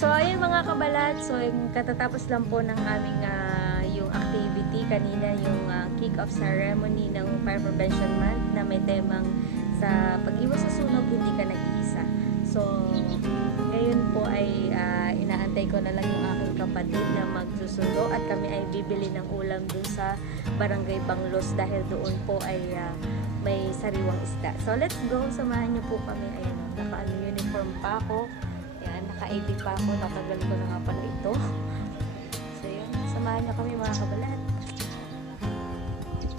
So ayun mga kabalat, so yung katatapos lang po ng aming yung activity kanina, yung kick-off ceremony ng Fire Prevention Month na may temang sa pag-iwas sa sunog, hindi ka nag-iisa. So ngayon po ay inaantay ko na lang yung aking kapatid na magsusundo at kami ay bibili ng ulam dun sa Barangay Banglos dahil doon po ay may sariwang isda. So let's go, samahan niyo po kami. Ayan, naka-uniform pa ako. Yan, naka-AB pa ako, natagal ko na nga pala ito. So yun, samahan niyo kami mga kabalat.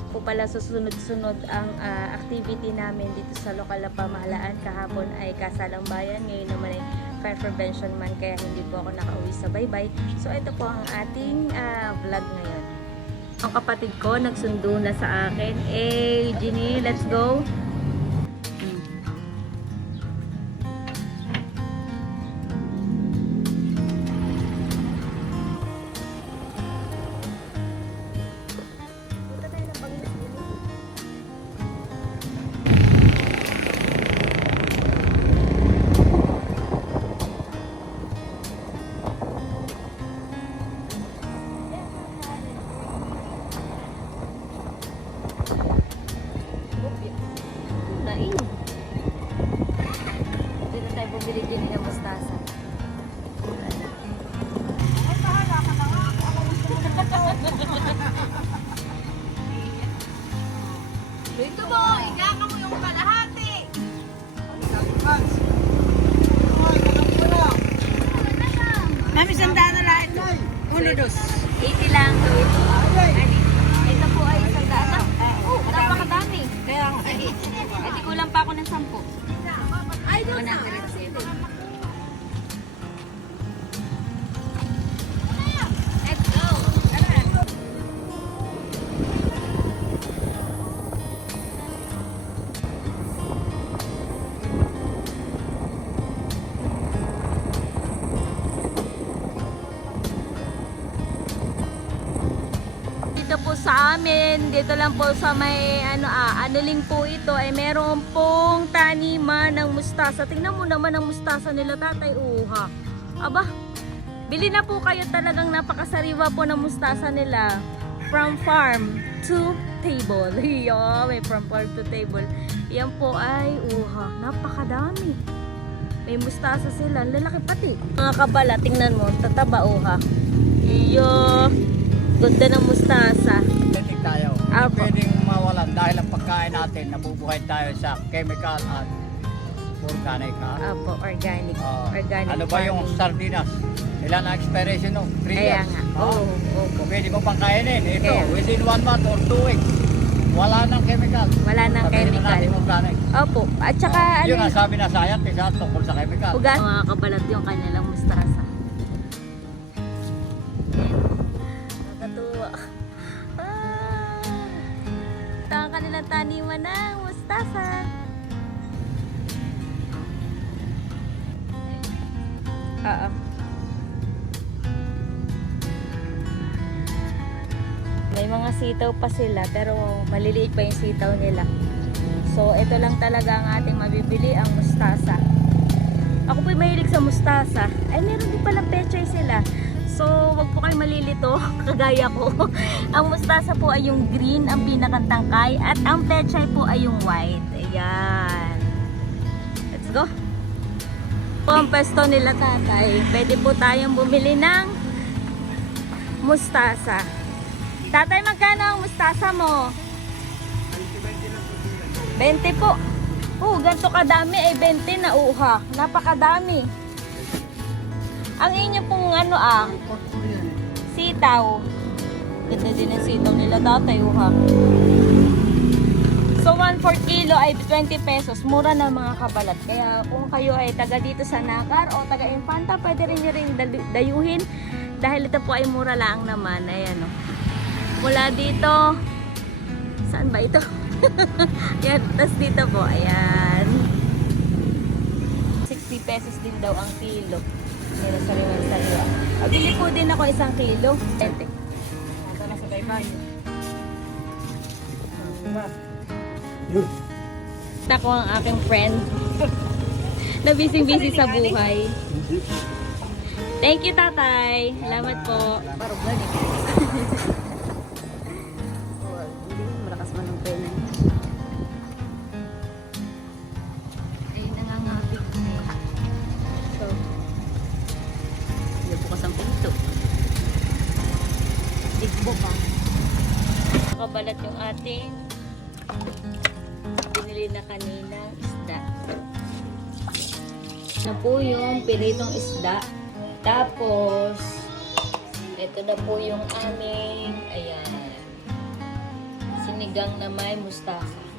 Po pala susunod-sunod ang activity namin dito sa lokal na pamahalaan. Kahapon ay Kasalang Bayan, ngayon naman ay Fire Prevention Month, kaya hindi po ako nakauwi sa baybay. So ito po ang ating vlog ngayon. Ang kapatid ko nagsundo na sa akin. Eugenie, let's go! Bumili din ng mustasa. Dito mo, igaka mo yung kalahati. Mami, sandaan na lahat ito. Uno, dos. 80 lang. Ito po ay sandaan na. Oh, napakadami. Kaya nga. At kulang pa ako ng 10. Ay, doon na. 107. Let's go! Dito po sa amin, dito lang po sa may anuling po ito ay meron pong taniman ng mustasa. Tingnan mo naman ang mustasa nila, tatay. Uha. Aba, bili na po kayo, talagang napakasariwa po ng mustasa nila. From farm to table. Iyo, may from farm to table. Yan po ay napakadami. May mustasa sila, lalaki pati. Mga kabala, tingnan mo, tataba Iyo, ganda ng mustasa. Pwedeng tayo. Apo. Pwedeng mawalan dahil ang pagkain natin nabubuhay tayo sa chemical at organic. Apo, organic. Organic Ano ba yung farming. sardinas? Ilan ang expiration no? 3 Kaya years. nga. Oo. Oo. Pwede mo pang kainin. Ito, Kaya. within 1 month or 2 weeks. Wala nang chemical. Wala nang Sabihin mo chemical. natin organic. Opo. At saka Yun ang sabi na scientist tungkol sa chemical. ugas. Mga kabalat yung kanilang mustasa. Nakatuwa. Ito ang kanilang taniman ng mustasa. Oo. May mga sitaw pa sila pero maliliit pa yung sitaw nila. So ito lang talaga ang ating mabibili, ang mustasa. Ako po'y mahilig sa mustasa. Ay meron din palang pechay sila. So wag po kayo malilito kagaya ko. Ang mustasa po ay yung green, ang pinakatangkay, at ang pechay po ay yung white. Ayan. Let's go. Po ang pesto nila, tatay. Pwede po tayong bumili ng mustasa. Tatay, magkano ang mustasa mo? 20 po. Ganito kadami ay 20 na Napakadami. Ang inyo pong sitaw. Ganda din ang sitaw nila, tatay. So 1/4 kilo ay 20 pesos. Mura na mga kabalat. Kaya kung kayo ay taga dito sa Nakar o taga Infanta, pwede rin nyo rin dayuhin. Dahil ito po ay mura lang naman. Ayan mula dito, saan ba ito? Yan, tas dito po, ayan. 60 pesos din daw ang kilo. Nila sariwa. Bili po din ako 1 kilo. Ito na sa baybay. Ako ang aking friend na busy-busy sa buhay. Thank you, tatay. Salamat po. Parang gani. Malakas man ang pena. Ay, nangangapit na. So, hindi bukas ang pinto. Tikbo pa. Nakabalat yung ating binili na kanina isda. Na po yung piritong isda. Tapos, ito na po yung aming, ayan, sinigang na may mustasa.